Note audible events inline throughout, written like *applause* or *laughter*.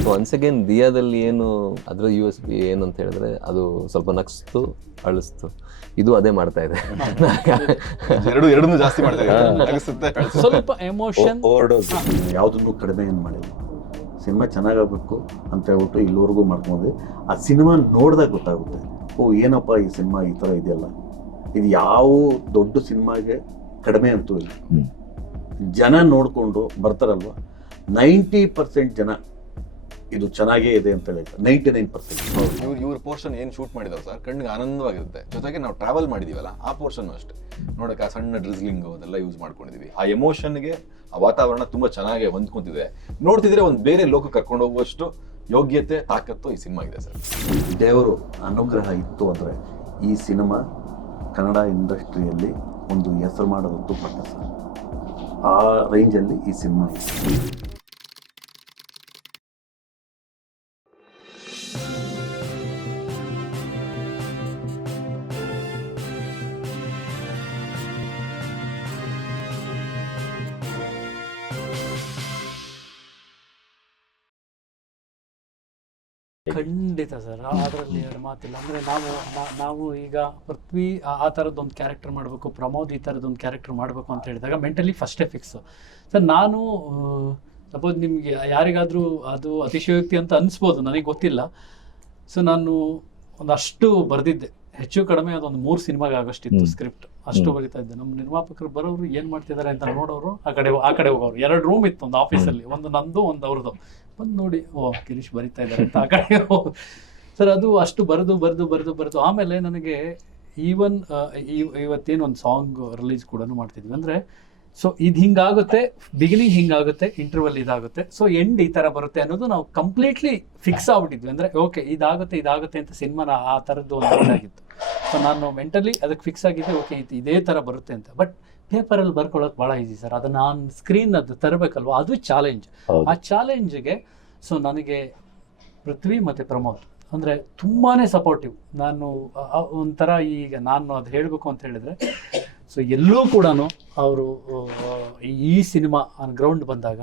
But once again ದಿಯಾದಲ್ಲಿ ಏನು ಅದರ U S B ಏನು ಅಂತ ಹೇಳಿದ್ರೆ ಅದು ಸ್ವಲ್ಪ ನಕ್ಸ್ತು ಅಳಿಸ್ತು. ಇದು ಅದೇ ಮಾಡ್ತಾ ಇದೆ. *laughs* ಎರಡು ಎರಡನ್ನೂ ಜಾಸ್ತಿ ಮಾಡ್ತಾ ಇದೆ. ಸ್ವಲ್ಪ ಎಮೋಷನ್ ಕಡಿಮೆ ಏನು ಮಾಡಿಲ್ಲ. ಸಿನಿಮಾ ಚೆನ್ನಾಗಾಗಬೇಕು ಅಂತ ಹೇಳ್ಬಿಟ್ಟು ಇಲ್ಲಿವರೆಗೂ ಮಾಡ್ಕೊಂಡ್ವಿ. ಆ ಸಿನಿಮಾ ನೋಡಿದಾಗ ಗೊತ್ತಾಗುತ್ತೆ. ಓ ಏನಪ್ಪ ಈ ಸಿನಿಮಾ ಈ ಥರ ಇದೆಯಲ್ಲ. ಇದು ಯಾವ ದೊಡ್ಡ ಸಿನಿಮಾಗೆ ಕಡಿಮೆ ಅಂತೂ ಇಲ್ಲ. ಜನ ನೋಡಿಕೊಂಡು ಬರ್ತಾರಲ್ವ? ನೈಂಟಿ ಪರ್ಸೆಂಟ್ ಜನ ಇದು ಚೆನ್ನಾಗೇ ಇದೆ ಅಂತ ಹೇಳ್ತಾರೆ ನೈಂಟಿ ನೈನ್ ಪರ್ಸೆಂಟ್ ಇವ್ರ ಇವ್ರ ಪೋರ್ಷನ್ ಏನ್ ಶೂಟ್ ಮಾಡಿದಾರೆ ಸರ್ ಕಣ್ಣಿಗೆ ಆನಂದವಾಗಿರುತ್ತೆ. ಜೊತೆಗೆ ನಾವು ಟ್ರಾವೆಲ್ ಮಾಡಿದೀವಲ್ಲ ಆ ಪೋರ್ಷನ್ ಅಷ್ಟೇ. ನೋಡಕ್ಕೆ ಆ ಸಣ್ಣ ಡ್ರಿಸ್ಲಿಂಗ್ ಅದೆಲ್ಲ ಯೂಸ್ ಮಾಡ್ಕೊಂಡಿದೀವಿ. ಆ ಎಮೋಷನ್ಗೆ ಆ ವಾತಾವರಣ ತುಂಬಾ ಚೆನ್ನಾಗಿ ಹೊಂದ್ಕೊಂತಿದೆ. ನೋಡ್ತಿದ್ರೆ ಒಂದು ಬೇರೆ ಲೋಕ ಕರ್ಕೊಂಡು ಹೋಗುವಷ್ಟು ಯೋಗ್ಯತೆ ತಾಕತ್ತು ಈ ಸಿನಿಮಾ ಇದೆ ಸರ್ ದೇವರು ಅನುಗ್ರಹ ಇತ್ತು ಅಂದರೆ ಈ ಸಿನಿಮಾ ಕನ್ನಡ ಇಂಡಸ್ಟ್ರಿಯಲ್ಲಿ ಒಂದು ಹೆಸರು ಮಾಡೋದಂತೂ ಪಟ್ಟ ಸರ್ ಆ ರೇಂಜಲ್ಲಿ ಈ ಸಿನಿಮಾ ಇದೆ. ಖಂಡಿತ ಸರ್ ಅದರಲ್ಲಿ ಎರಡು ಮಾತಿಲ್ಲ. ಅಂದರೆ ನಾವು ನಾವು ಈಗ ಪೃಥ್ವಿ ಆ- ಥರದ್ದೊಂದು ಕ್ಯಾರೆಕ್ಟರ್ ಮಾಡಬೇಕು ಪ್ರಮೋದ್ ಈ ಥರದ್ದೊಂದು ಕ್ಯಾರೆಕ್ಟರ್ ಮಾಡಬೇಕು ಅಂತ ಹೇಳಿದಾಗ ಮೆಂಟಲಿ ಫಸ್ಟೇ ಫಿಕ್ಸು ಸರ್ ನಾನು ಸಪೋಸ್ ನಿಮಗೆ ಯಾರಿಗಾದರೂ ಅದು ಅತಿಶಯೋಕ್ತಿ ಅಂತ ಅನಿಸ್ಬೋದು ನನಗೆ ಗೊತ್ತಿಲ್ಲ. ಸೊ ನಾನು ಒಂದಷ್ಟು ಬರೆದಿದ್ದೆ. ಹೆಚ್ಚು ಕಡಿಮೆ ಅದೊಂದು ಮೂರು ಸಿನಿಮಾಗೆ ಆಗೋಷ್ಟಿತ್ತು ಸ್ಕ್ರಿಪ್ಟ್ ಅಷ್ಟು. ಬರಿತಾ ಇದ್ದೆ. ನಮ್ಮ ನಿರ್ಮಾಪಕರು ಬರೋರು ಏನು ಮಾಡ್ತಿದ್ದಾರೆ ಅಂತ ನೋಡೋರು ಆ ಕಡೆ ಆ ಕಡೆ ಹೋಗೋರು. ಎರಡು ರೂಮ್ ಇತ್ತು ಒಂದು ಆಫೀಸಲ್ಲಿ ಒಂದು ನಂದು ಒಂದು ಅವ್ರದ್ದು. ಬಂದು ನೋಡಿ. ಓ, ಗಿರೀಶ್ ಬರಿತಾ ಇದ್ದಾರೆ ಅಂತ ಆ ಕಡೆ. ಸರ್, ಅದು ಅಷ್ಟು ಬರೆದು ಬರೆದು ಬರೆದು ಬರೆದು. ಆಮೇಲೆ ನನಗೆ ಈವನ್ ಇವತ್ತೇನು ಒಂದು ಸಾಂಗ್ ರಿಲೀಸ್ ಕೂಡ ಮಾಡ್ತಿದ್ವಿ. ಅಂದರೆ ಸೊ ಇದು ಹಿಂಗಾಗುತ್ತೆ ಬಿಗಿನಿಂಗ್ ಹಿಂಗಾಗುತ್ತೆ ಇಂಟರ್ವಲ್ ಇದಾಗುತ್ತೆ. ಸೊ ಎಂಡ್ ಈ ಥರ ಬರುತ್ತೆ ಅನ್ನೋದು ನಾವು ಕಂಪ್ಲೀಟ್ಲಿ ಫಿಕ್ಸ್ ಆಗ್ಬಿಟ್ಟಿದ್ವಿ. ಅಂದರೆ ಓಕೆ ಇದಾಗುತ್ತೆ ಇದಾಗುತ್ತೆ ಅಂತ ಸಿನಿಮಾನ ಆ ಥರದ್ದು ಒಂದು ಇದಾಗಿತ್ತು. ಸೊ ನಾನು ಮೆಂಟಲಿ ಅದಕ್ಕೆ ಫಿಕ್ಸ್ ಆಗಿದ್ದೆ ಓಕೆ ಇದು ಇದೇ ಥರ ಬರುತ್ತೆ ಅಂತ. ಬಟ್ ಪೇಪರಲ್ಲಿ ಬರ್ಕೊಳ್ಳೋಕೆ ಭಾಳ ಈಸಿ ಸರ್ ಅದನ್ನ ನಾನು ಸ್ಕ್ರೀನ್ ಅದು ತರಬೇಕಲ್ವ? ಅದು ಚಾಲೆಂಜ್ ಆ ಚಾಲೆಂಜ್ಗೆ ಸೊ ನನಗೆ ಪೃಥ್ವಿ ಮತ್ತು ಪ್ರಮೋದ್ ಅಂದರೆ ತುಂಬಾ ಸಪೋರ್ಟಿವ್ ನಾನು ಒಂಥರ ಈಗ ನಾನು ಅದು ಹೇಳಬೇಕು ಅಂತ ಹೇಳಿದ್ರೆ ಸೊ ಎಲ್ಲೂ ಕೂಡ ಅವರು ಈ ಸಿನಿಮಾ ಗ್ರೌಂಡ್ ಬಂದಾಗ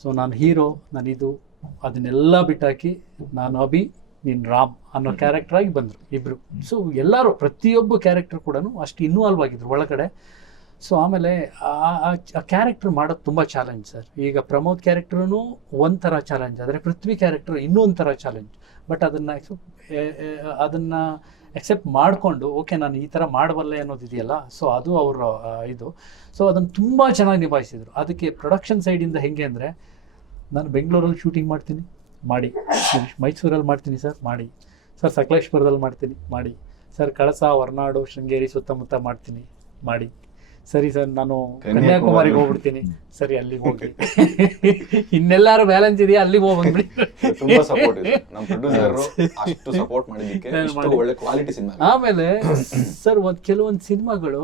ಸೊ ನಾನು ಹೀರೋ ನಾನಿದು ಅದನ್ನೆಲ್ಲ ಬಿಟ್ಟಾಕಿ ನಾನು ಅಭಿ ನೀನು ರಾಮ್ ಅನ್ನೋ ಕ್ಯಾರೆಕ್ಟರ್ ಆಗಿ ಬಂದರು ಇಬ್ಬರು ಸೊ ಎಲ್ಲರೂ ಪ್ರತಿಯೊಬ್ಬ ಕ್ಯಾರೆಕ್ಟರ್ ಕೂಡ ಅಷ್ಟು ಇನ್ವಾಲ್ವ್ ಆಗಿದ್ರು ಒಳಗಡೆ. ಸೊ ಆಮೇಲೆ ಆ- ಕ್ಯಾರೆಕ್ಟರ್ ಮಾಡೋದು ತುಂಬ ಚಾಲೆಂಜ್ ಸರ್ ಈಗ ಪ್ರಮೋದ್ ಕ್ಯಾರೆಕ್ಟ್ರೂ ಒಂಥರ ಚಾಲೆಂಜ್ ಆದರೆ ಪೃಥ್ವಿ ಕ್ಯಾರೆಕ್ಟರ್ ಇನ್ನೂ ಒಂಥರ ಚಾಲೆಂಜ್ ಬಟ್ ಅದನ್ನು ಅದನ್ನು ಎಕ್ಸೆಪ್ಟ್ ಮಾಡಿಕೊಂಡು ಓಕೆ ನಾನು ಈ ಥರ ಮಾಡಬಲ್ಲೆ ಅನ್ನೋದಿದೆಯಲ್ಲ ಸೊ ಅದು ಅವರ ಇದು. ಸೊ ಅದನ್ನು ತುಂಬ ಚೆನ್ನಾಗಿ ನಿಭಾಯಿಸಿದರು. ಅದಕ್ಕೆ ಪ್ರೊಡಕ್ಷನ್ ಸೈಡಿಂದ ಹೆಂಗೆ ಅಂದರೆ, ನಾನು ಬೆಂಗಳೂರಲ್ಲಿ ಶೂಟಿಂಗ್ ಮಾಡ್ತೀನಿ, ಮಾಡಿ. ಮೈಸೂರಲ್ಲಿ ಮಾಡ್ತೀನಿ ಸರ್ ಮಾಡಿ. ಸರ್ ಸಕಲೇಶ್ಪುರದಲ್ಲಿ ಮಾಡ್ತೀನಿ, ಮಾಡಿ. ಸರ್ ಕಳಸ, ಹೊರನಾಡು, ಶೃಂಗೇರಿ ಸುತ್ತಮುತ್ತ ಮಾಡ್ತೀನಿ, ಮಾಡಿ. ಸರಿ ಸರ್ ನಾನು ಕನ್ಯಾಕುಮಾರಿ. ಕನ್ಯಾಕುಮಾರಿಗೆ ಹೋಗ್ಬಿಡ್ತೀನಿ. ಸರಿ ಅಲ್ಲಿಗೆ ಹೋಗಿ. *laughs* ಇನ್ನೆಲ್ಲಾರು ಬ್ಯಾಲೆನ್ಸ್ ಇದೆಯಾ? ಅಲ್ಲಿಗೆ ಹೋಗಿ ಬಂದ್ಬಿಡಿ. ತುಂಬಾ ಸಪೋರ್ಟ್ ಇದೆ. *laughs* ನಮ್ಮ ಪ್ರೊಡ್ಯೂಸರ್ ಅಷ್ಟು ಸಪೋರ್ಟ್ ಮಾಡಿದ್ದಕ್ಕೆ ಇಷ್ಟು ಒಳ್ಳೆ ಕ್ವಾಲಿಟಿ ಸಿನಿಮಾ ಆಮೇಲೆ *coughs* ಸರ್ ಒಂದ್ ಕೆಲವೊಂದು ಸಿನಿಮಾಗಳು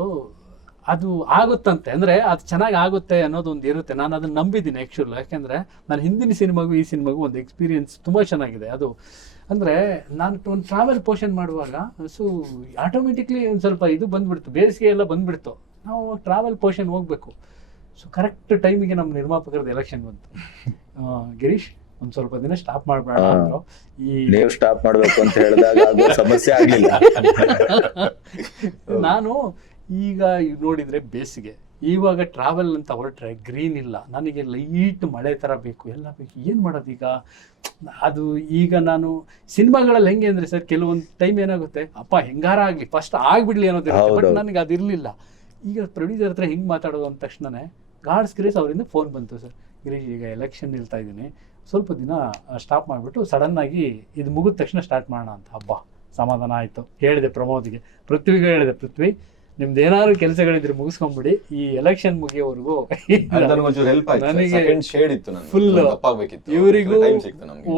ಅದು ಆಗುತ್ತಂತೆ. ಅಂದ್ರೆ ಅದು ಚೆನ್ನಾಗಿ ಆಗುತ್ತೆ ಅನ್ನೋದು ಒಂದು ಇರುತ್ತೆ. ನಾನು ಅದನ್ನ ನಂಬಿದ್ದೀನಿ ಆ್ಯಕ್ಚುಲ್ ಯಾಕಂದ್ರೆ ನಾನು ಹಿಂದಿನ ಸಿನಿಮಾಗೂ ಈ ಸಿನಿಮಾಗೂ ಒಂದು ಎಕ್ಸ್ಪೀರಿಯನ್ಸ್ ತುಂಬಾ ಚೆನ್ನಾಗಿದೆ. ಅದು ಅಂದ್ರೆ ನಾನು ಒಂದು ಟ್ರಾವೆಲ್ ಪೋರ್ಷನ್ ಮಾಡುವಾಗ ಸೊ ಆಟೋಮೆಟಿಕ್ಲಿ ಒಂದು ಸ್ವಲ್ಪ ಇದು ಬಂದ್ಬಿಡ್ತು. ಬೇಸಿಗೆ ಎಲ್ಲ ಬಂದ್ಬಿಡ್ತು. ನಾವು ಟ್ರಾವೆಲ್ ಪೋರ್ಷನ್ ಹೋಗ್ಬೇಕು. ಸೊ ಕರೆಕ್ಟ್ ಟೈಮಿಗೆ ನಮ್ಮ ನಿರ್ಮಾಪಕರದ್ದು ಎಲೆಕ್ಷನ್ ಬಂತು. *laughs* ಗಿರೀಶ್ ಒಂದ್ ಸ್ವಲ್ಪ ದಿನ ಸ್ಟಾಪ್ ಮಾಡಬೇಡ ಈ ನೀವು ಸ್ಟಾಪ್ ಮಾಡಬೇಕು ಅಂತ ಹೇಳಿದಾಗ ಸಮಸ್ಯೆ ಆಗಲಿಲ್ಲ. *laughs* ನಾನು ಈಗ ನೋಡಿದ್ರೆ ಬೇಸಿಗೆ. ಇವಾಗ ಟ್ರಾವೆಲ್ ಅಂತ ಹೊರಟ್ರೆ ಗ್ರೀನ್ ಇಲ್ಲ. ನನಗೆ ಲೈಟ್ ಮಳೆ ಥರ ಬೇಕು. ಎಲ್ಲ ಬೇಕು. ಏನು ಮಾಡೋದು ಈಗ? ಅದು ಈಗ ನಾನು ಸಿನಿಮಾಗಳಲ್ಲಿ ಹೆಂಗೆ ಅಂದರೆ ಸರ್ ಕೆಲವೊಂದು ಟೈಮ್ ಏನಾಗುತ್ತೆ? ಅಪ್ಪ ಹೆಂಗಾರ ಆಗಲಿ. ಫಸ್ಟ್ ಆಗಿಬಿಡ್ಲಿ ಅನ್ನೋದಿರುತ್ತೆ ಬಟ್. ನನಗೆ ಅದಿರಲಿಲ್ಲ. ಈಗ ಪ್ರೊಡ್ಯೂಸರ್ ಹತ್ರ ಹಿಂಗೆ ಮಾತಾಡೋದು ಅಂದ ತಕ್ಷಣನೇ ಗಾಡ್ಸ್ ಗಿರೀಸ್ ಅವರಿಂದ ಫೋನ್ ಬಂತು ಸರ್. ಗಿರೀಶ್ ಈಗ ಎಲೆಕ್ಷನ್ ನಿಲ್ತಾ ಇದ್ದೀನಿ. ಸ್ವಲ್ಪ ದಿನ ಸ್ಟಾಪ್ ಮಾಡಿಬಿಟ್ಟು ಸಡನ್ನಾಗಿ ಇದು ಮುಗಿದ ತಕ್ಷಣ ಸ್ಟಾರ್ಟ್ ಮಾಡೋಣ ಅಂತ. ಹಬ್ಬ ಸಮಾಧಾನ ಆಯಿತು. ಹೇಳಿದೆ ಪ್ರಮೋದ್ಗೆ. ಪೃಥ್ವಿಗೂ ಹೇಳಿದೆ ಪೃಥ್ವಿ ನಿಮ್ದು ಏನಾದ್ರು ಕೆಲಸಗಳಿದ್ರೆ ಮುಗಿಸ್ಕೊಂಡ್ಬಿಡಿ ಈ ಎಲೆಕ್ಷನ್ ಮುಗಿಯೋವರೆಗೂ ನನಗೊಂಚೂರು ಹೆಲ್ಪ್ ಆಯ್ತು. ನನಗೆ ತಪ್ಪಾಗ್ಬೇಕಿತ್ತು. ಇವರಿಗೂ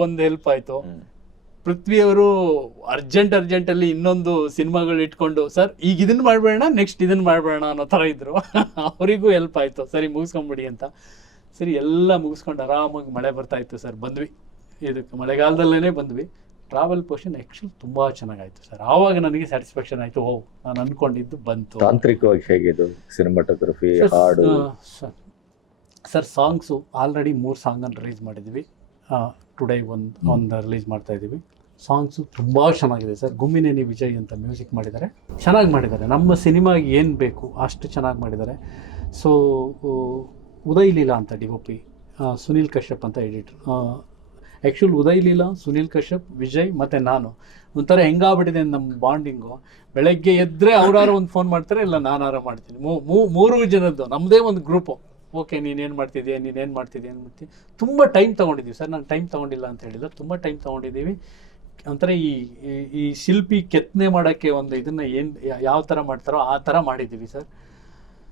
ಒಂದು ಹೆಲ್ಪ್ ಆಯ್ತು. ಹ್ಮ್. ಪೃಥ್ವಿ ಅವರು ಅರ್ಜೆಂಟ್ ಅರ್ಜೆಂಟ್ ಅಲ್ಲಿ ಇನ್ನೊಂದು ಸಿನಿಮಾಗಳು ಇಟ್ಕೊಂಡು ಸರ್ ಈಗ ಇದನ್ನು ಮಾಡಬೇಡ ನೆಕ್ಸ್ಟ್ ಇದನ್ನ ಮಾಡ್ಬೇಡ ಅನ್ನೋ ಥರ ಇದ್ರು. *laughs* ಅವರಿಗೂ ಹೆಲ್ಪ್ ಆಯ್ತು. ಸರಿ ಮುಗಿಸ್ಕೊಂಬಿಡಿ ಅಂತ. ಸರಿ ಎಲ್ಲ ಮುಗಿಸ್ಕೊಂಡು ಆರಾಮಾಗಿ ಮಳೆ ಬರ್ತಾ ಇತ್ತು ಸರ್. ಬಂದ್ವಿ. ಇದಕ್ಕೆ ಮಳೆಗಾಲದಲ್ಲೇ ಬಂದ್ವಿ. ಟ್ರಾವೆಲ್ ಪೋರ್ಷನ್ ಆ್ಯಕ್ಚುಲಿ ತುಂಬ ಚೆನ್ನಾಗಾಯ್ತು ಸರ್. ಆವಾಗ ನನಗೆ ಸ್ಯಾಟಿಸ್ಫ್ಯಾಕ್ಷನ್ ಆಯಿತು. ಓ ನಾನು ಅನ್ಕೊಂಡಿದ್ದು ಬಂತು. ತಾಂತ್ರಿಕವಾಗಿ ಹೇಗಿದು ಸಿನಿಮಾಟೋಗ್ರಫಿ ಹಾಡು? ಸರ್ ಸಾಂಗ್ಸು ಆಲ್ರೆಡಿ ಮೂರು ಸಾಂಗನ್ನು ರಿಲೀಸ್ ಮಾಡಿದ್ವಿ ಟುಡೇ ಒಂದು ಒಂದು ರಿಲೀಸ್ ಮಾಡ್ತಾ ಇದ್ದೀವಿ. ಸಾಂಗ್ಸು ತುಂಬ ಚೆನ್ನಾಗಿದೆ ಸರ್. ಗುಮ್ಮಿನೇನಿ ವಿಜಯ್ ಅಂತ ಮ್ಯೂಸಿಕ್ ಮಾಡಿದ್ದಾರೆ. ಚೆನ್ನಾಗಿ ಮಾಡಿದ್ದಾರೆ. ನಮ್ಮ ಸಿನಿಮಾಗೆ ಏನು ಬೇಕು ಅಷ್ಟು ಚೆನ್ನಾಗಿ ಮಾಡಿದ್ದಾರೆ. ಸೊ ಉದಯ್ ಲೀಲಾ ಅಂತ D O P Sunil Kashyap ಅಂತ ಎಡಿಟ್ರು. ಆ್ಯಕ್ಚುಲ್ ಉದಯ್ ಲೀಲಾ, ಸುನೀಲ್ ಕಶ್ಯಪ್, ವಿಜಯ್ ಮತ್ತು ನಾನು. ಒಂಥರ ಹೆಂಗಾಗ್ಬಿಟ್ಟಿದೆ ನಮ್ಮ ಬಾಂಡಿಂಗು. ಬೆಳಗ್ಗೆ ಎದ್ದರೆ ಅವ್ರಾರು ಒಂದು ಫೋನ್ ಮಾಡ್ತಾರೆ, ಇಲ್ಲ ನಾನಾರು ಮಾಡ್ತೀನಿ. ಮೂರು ಜನದ್ದು ನಮ್ಮದೇ ಒಂದು ಗ್ರೂಪು ಓಕೆ ನೀನೇನು ನೀನು ನೀನೇನು ಮಾಡ್ತಿದ್ದೀಯ ಅಂತ ತುಂಬ ಟೈಮ್ ತೊಗೊಂಡಿದ್ದೀವಿ ಸರ್. ನಾನು ಟೈಮ್ ತೊಗೊಂಡಿಲ್ಲ ಅಂತ ಹೇಳಿದ್ರು ತುಂಬ ಟೈಮ್ ತೊಗೊಂಡಿದ್ದೀವಿ. ಒಂಥರ ಈ, ಈ- ಶಿಲ್ಪಿ ಕೆತ್ತನೆ ಮಾಡೋಕ್ಕೆ ಒಂದು ಇದನ್ನು ಏನು ಯಾವ ಥರ ಮಾಡ್ತಾರೋ ಆ ಥರ ಮಾಡಿದ್ದೀವಿ ಸರ್.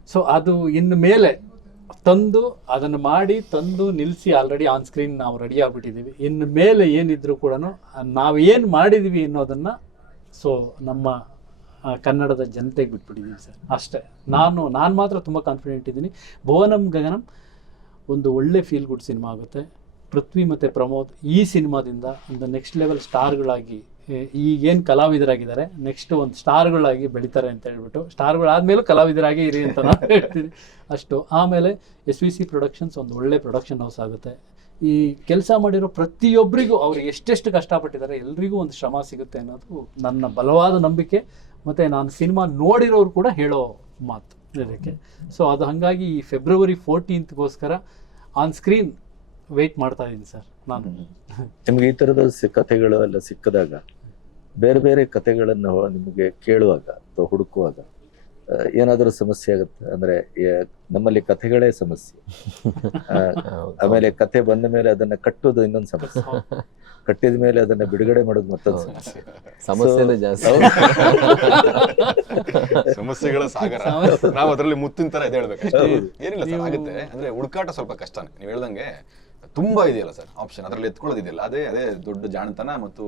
ಸೊ ಅದು ಇನ್ನು ಮೇಲೆ ತಂದು ಅದನ್ನು ಮಾಡಿ ತಂದು ನಿಲ್ಲಿಸಿ ಆಲ್ರೆಡಿ ಆನ್ ಸ್ಕ್ರೀನ್ ನಾವು ರೆಡಿ ಆಗಿಬಿಟ್ಟಿದ್ದೀವಿ. ಇನ್ನು ಮೇಲೆ ಏನಿದ್ರು ಕೂಡ ನಾವು ಏನು ಮಾಡಿದ್ದೀವಿ ಅನ್ನೋದನ್ನು ಸೊ ನಮ್ಮ ಕನ್ನಡದ ಜನತೆಗೆ ಬಿಟ್ಬಿಟ್ಟಿದ್ದೀವಿ ಸರ್. ಅಷ್ಟೇ. ನಾನು ನಾನು ಮಾತ್ರ ತುಂಬ ಕಾನ್ಫಿಡೆಂಟ್ ಇದ್ದೀನಿ. ಭುವನಂ ಗಗನಂ ಒಂದು ಒಳ್ಳೆ ಫೀಲ್ ಗುಡ್ ಸಿನಿಮಾ ಆಗುತ್ತೆ. ಪೃಥ್ವಿ ಮತ್ತು ಪ್ರಮೋದ್ ಈ ಸಿನಿಮಾದಿಂದ ಒಂದು ನೆಕ್ಸ್ಟ್ ಲೆವೆಲ್ ಸ್ಟಾರ್ಗಳಾಗಿ ಈಗೇನು ಕಲಾವಿದರಾಗಿದ್ದಾರೆ ನೆಕ್ಸ್ಟ್ ಒಂದು ಸ್ಟಾರ್ಗಳಾಗಿ ಬೆಳಿತಾರೆ ಅಂತ ಹೇಳ್ಬಿಟ್ಟು, ಸ್ಟಾರ್ಗಳಾದ್ಮೇಲೂ ಕಲಾವಿದರಾಗಿ ಇರಿ ಅಂತ ನಾನು ಹೇಳ್ತೀನಿ. ಅಷ್ಟು. ಆಮೇಲೆ ಎಸ್ ವಿ ಸಿ ಪ್ರೊಡಕ್ಷನ್ಸ್ ಒಂದು ಒಳ್ಳೆ ಪ್ರೊಡಕ್ಷನ್ ಹೌಸ್ ಆಗುತ್ತೆ. ಈ ಕೆಲಸ ಮಾಡಿರೋ ಪ್ರತಿಯೊಬ್ಬರಿಗೂ ಅವ್ರು ಎಷ್ಟೆಷ್ಟು ಕಷ್ಟಪಟ್ಟಿದ್ದಾರೆ, ಎಲ್ರಿಗೂ ಒಂದು ಶ್ರಮ ಸಿಗುತ್ತೆ ಅನ್ನೋದು ನನ್ನ ಬಲವಾದ ನಂಬಿಕೆ. ಮತ್ತು ನಾನು ಸಿನಿಮಾ ನೋಡಿರೋರು ಕೂಡ ಹೇಳೋ ಮಾತು ಇದಕ್ಕೆ. ಸೊ ಅದು ಹಾಗಾಗಿ ಈ ಫೆಬ್ರವರಿ ಫೋರ್ಟೀನ್ತ್ಗೋಸ್ಕರ ಆನ್ ಸ್ಕ್ರೀನ್ ವೆಯ್ಟ್ ಮಾಡ್ತಾ ಇದ್ದೀನಿ ಸರ್ ನಾನು. ನಿಮ್ಗೆ ಈ ತರದ ಸಿ- ಕಥೆಗಳು ಎಲ್ಲ ಸಿಕ್ಕಿದಾಗ ಬೇರೆ ಬೇರೆ ಕಥೆಗಳನ್ನು ನಿಮಗೆ ಕೇಳುವಾಗ ಅಥವಾ ಹುಡುಕುವಾಗ ಏನಾದರೂ ಸಮಸ್ಯೆ ಆಗುತ್ತೆ? ಅಂದ್ರೆ ನಮ್ಮಲ್ಲಿ ಕಥೆಗಳೇ ಸಮಸ್ಯೆ. ಆಮೇಲೆ ಕಥೆ ಬಂದ ಮೇಲೆ ಅದನ್ನ ಕಟ್ಟೋದು ಇನ್ನೊಂದು ಸಮಸ್ಯೆ. ಕಟ್ಟಿದ ಮೇಲೆ ಅದನ್ನ ಬಿಡುಗಡೆ ಮಾಡೋದು ಮತ್ತೊಂದು ಸಮಸ್ಯೆ ಸಮಸ್ಯೆ. ಸಮಸ್ಯೆನೇ ಜಾಸ್ತಿ. ಸಮಸ್ಯೆಗಳ ಸಾಗರ. ನಾವು ಅದರಲ್ಲಿ ಮುತ್ತಿನ ತರ ಹೇಳ್ಬೇಕು ಏನಿಲ್ಲ ಸರ್ ಆಗುತ್ತೆ. ಅಂದ್ರೆ ಹುಡುಕಾಟ ಸ್ವಲ್ಪ ಕಷ್ಟನೇ. ನೀವು ಹೇಳ್ದಂಗೆ ತುಂಬಾ ಇದೆಯಲ್ಲ ಸರ್ ಆಪ್ಷನ್ ಅದರಲ್ಲಿ ಎತ್ಕೊಳ್ಳೋದಿದೆಯಲ್ಲ. ಅದೇ ಅದೇ ದೊಡ್ಡ ಜಾಣತನ ಮತ್ತು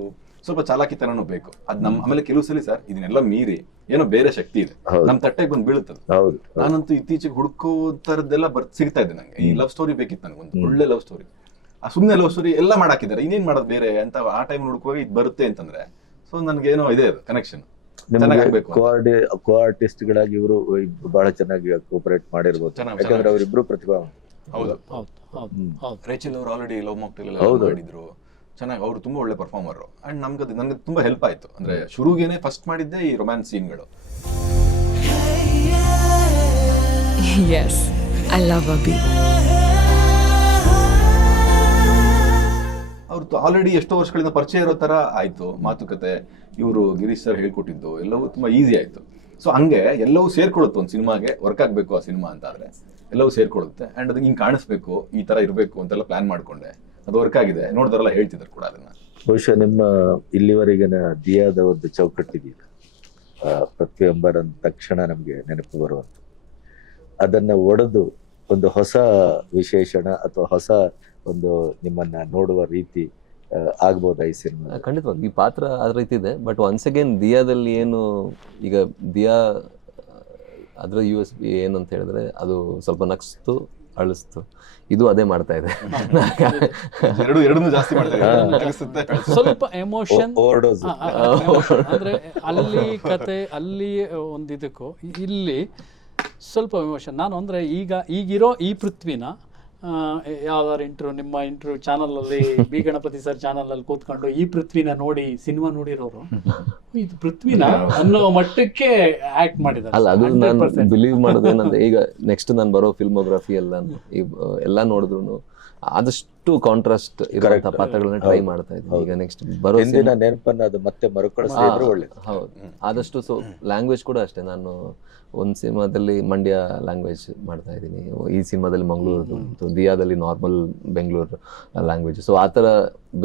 ಸ್ವಲ್ಪ ಚಾಲಾಕಿತನೂ ಬೇಕು. ಅದ್ ನಮ್ ಆಮೇಲೆ ಕೆಲವು ಸಲ ಸರ್ ಇದನ್ನೆಲ್ಲ ಮೀರಿ ಏನೋ ಬೇರೆ ಶಕ್ತಿ ಇದೆ. ನಮ್ ತಟ್ಟೆಗೆ ಬಂದು ಬೀಳುತ್ತದೆ. ನಾನಂತೂ ಇತ್ತೀಚೆಗೆ ಹುಡುಕೋ ತರದ್ದೆಲ್ಲ ಬರ್ ಸಿಗ್ತಾ ಇದೆ ನಂಗೆ. ಈ ಲವ್ ಸ್ಟೋರಿ ಬೇಕಿತ್ತು ನನಗೆ ಒಂದು ಒಳ್ಳೆ ಲವ್ ಸ್ಟೋರಿ ಆ ಸುಮ್ಮನೆ ಲವ್ ಸ್ಟೋರಿ ಎಲ್ಲ ಮಾಡಾಕಿದ್ದಾರೆ. ಇನ್ನೇನ್ ಮಾಡೋದು ಬೇರೆ ಅಂತ ಆ ಟೈಮ್ ಹುಡುಕುವಾಗ ಇದು ಬರುತ್ತೆ ಅಂತಂದ್ರೆ ಸೊ ನನ್ಗೆ ಏನೋ ಇದೆ ಅದು ಕನೆಕ್ಷನ್ ಚೆನ್ನಾಗಿ ನಿಮಗೆ ಆಗ್ಬೇಕು ಅಂತ. ಕೋಆರ್ಡಿ ಕೋ ಗಳಾಗಿ ಇವರು ಬಹಳ ಚೆನ್ನಾಗಿ ಕೋಪರೇಟ್ ಮಾಡಿರ್ಬೋದು. ಯಾಕಂದ್ರೆ. ಅವರಿಬ್ರು ಪ್ರತಿಭಾ ಹೌದು. ಹೌದು ರೇಚಲ್ ಅವರು ಆಲ್ರೆಡಿ ಲವ್ ಮಾಕ್ಟೆಲ್ ಎಲ್ಲ ಹೌದು. ಮಾಡಿದ್ರು. ಚೆನ್ನಾಗಿ ಅವರು ತುಂಬಾ ಒಳ್ಳೆ ಪರ್ಫಾರ್ಮರ್ ಅಂಡ್ ನಮ್ಗೆ ನನಗೆ ತುಂಬಾ ಹೆಲ್ಪ್ ಆಯ್ತು. ಅಂದ್ರೆ ಶುರುಗೇನೆ ಫಸ್ಟ್ ಮಾಡಿದ್ದೆ ಈ ರೊಮ್ಯಾನ್ಸ್ ಸೀನ್ಗಳು ಎಸ್ ಐ ಲವ್ ಅಬಿ ಅವ್ರದ್ದು ಆಲ್ರೆಡಿ ಎಷ್ಟೋ ವರ್ಷಗಳಿಂದ ಪರಿಚಯ ಇರೋ ತರ ಆಯ್ತು ಮಾತುಕತೆ. ಇವರು ಗಿರೀಶ್ ಸರ್ ಹೇಳ್ಕೊಟ್ಟಿದ್ದು ಎಲ್ಲವೂ ತುಂಬಾ ಈಸಿ ಆಯ್ತು. ಸೊ ಹಂಗೆ ಎಲ್ಲವೂ ಸೇರ್ಕೊಳ್ಳುತ್ತೆ ಒಂದು ಸಿನಿಮಾಗೆ ವರ್ಕ್ ಆಗಬೇಕು ಆ ಸಿನಿಮಾ ಅಂತ ಆದ್ರೆ ಎಲ್ಲವೂ ಸೇರ್ಕೊಳ್ಳುತ್ತೆ ಆ್ಯಂಡ್ ಅದಕ್ಕೆ ಹಿಂಗೆ ಕಾಣಿಸ್ಬೇಕು ಈ ಥರ ಇರಬೇಕು ಅಂತೆಲ್ಲ ಪ್ಲಾನ್ ಮಾಡಿಕೊಂಡೆ. ಅದು ವರ್ಕ್ ಆಗಿದೆ. ನೋಡಿದಾರಲ್ಲ ಹೇಳ್ತಿದ್ರು ಕೂಡ ಅದನ್ನು. ಬಹುಶಃ ನಿಮ್ಮ ಇಲ್ಲಿವರೆಗಿನ ದಿಯಾದ ಒಂದು ಚೌಕಟ್ಟಿದೆಯಲ್ಲ ಪೃಥ್ವಿ ಅಂಬರ್ ಅಂದ ತಕ್ಷಣ ನಮಗೆ ನೆನಪು ಬರುವಂಥ ಅದನ್ನು ಒಡೆದು ಒಂದು ಹೊಸ ವಿಶೇಷಣ ಅಥವಾ ಹೊಸ ಒಂದು ನಿಮ್ಮನ್ನ ನೋಡುವ ರೀತಿ ಆಗ್ಬೋದು ಆಗ್ಬೋದಾ ಈ ಸಿನಿಮಾ ಖಂಡಿತವಾಗಿ ಈ ಪಾತ್ರ ಆ ರೀತಿ ಇದೆ. ಬಟ್ ಒನ್ಸ್ ಅಗೇನ್ ದಿಯಾದಲ್ಲಿ ಏನು ಈಗ ದಿಯಾ ಅದರ ಯು ಎಸ್ ಬಿ ಏನಂತ ಹೇಳಿದ್ರೆ ಅದು ಸ್ವಲ್ಪ ನಕ್ಸ್ತು ಅಳಿಸ್ತು. ಇದು ಅದೇ ಮಾಡ್ತಾ ಇದೆ. *laughs* ಎರಡು ಎರಡನ್ನೂ ಜಾಸ್ತಿ ಮಾಡ್ತಾರೆ ಅನಿಸುತ್ತೆ. ಸ್ವಲ್ಪ ಎಮೋಷನ್ ಅಂದ್ರೆ ಅಲ್ಲಿ ಕತೆ ಅಲ್ಲಿ ಒಂದಿದಕ್ಕೂ ಇಲ್ಲಿ ಸ್ವಲ್ಪ ಎಮೋಷನ್ ನಾನು ಅಂದ್ರೆ ಈಗ ಈಗಿರೋ ಈ ಪೃಥ್ವಿನ ಯಾವ್ದಾರು ಇಂಟರ್ವ್ಯೂ ನಿಮ್ಮ ಇಂಟ್ರ್ಯೂವ್ ಚಾನಲ್ ಅಲ್ಲಿ *laughs* ಬಿ ಗಣಪತಿ ಸರ್ ಚಾನಲಲ್ಲಿ ಕೂತ್ಕೊಂಡು ಈ ಪೃಥ್ವಿನ ನೋಡಿ ಸಿನಿಮಾ ನೋಡಿರೋರು. ಇದು ಪೃಥ್ವಿನ? ಅನ್ನೋ ಮಟ್ಟಕ್ಕೆ ಆಕ್ಟ್ ಮಾಡಿದ್ದಾರೆ. ಅಲ್ಲ ಅದು ನಾನು 100%. ಬಿಲೀವ್ ಮಾಡೋದೇನಂದ್ರೆ ಈಗ ನೆಕ್ಸ್ಟ್ ನಾನು ಬರೋ ಫಿಲ್ಮೋಗ್ರಫಿ ಎಲ್ಲ ಎಲ್ಲ ನೋಡಿದ್ರು ಆದಷ್ಟು ಕಾಂಟ್ರಾಸ್ಟ್ ಇರುವಂತಹ ಪಾತ್ರಗಳನ್ನ ಟ್ರೈ ಮಾಡ್ತಾ ಇದ್ದೀನಿ ಈಗ ನೆಕ್ಸ್ಟ್ ಬರೋ ಹಿಂದಿನ ನೆನಪನ್ನ ಅದು ಮತ್ತೆ ಒಳ್ಳೇದು. ಹೌದು. ಆದಷ್ಟು ಸೊ ಲ್ಯಾಂಗ್ವೇಜ್ ಕೂಡ ಅಷ್ಟೇ. ನಾನು ಒಂದು ಸಿನಿಮಾದಲ್ಲಿ ಮಂಡ್ಯ ಲ್ಯಾಂಗ್ವೇಜ್ ಮಾಡ್ತಾ ಇದ್ದೀನಿ. ಈ ಸಿನಿಮಾದಲ್ಲಿ ಮಂಗಳೂರು ದಿಯಾದಲ್ಲಿ ನಾರ್ಮಲ್ ಬೆಂಗಳೂರು ಲ್ಯಾಂಗ್ವೇಜ್ ಸೊ ಆ ಥರ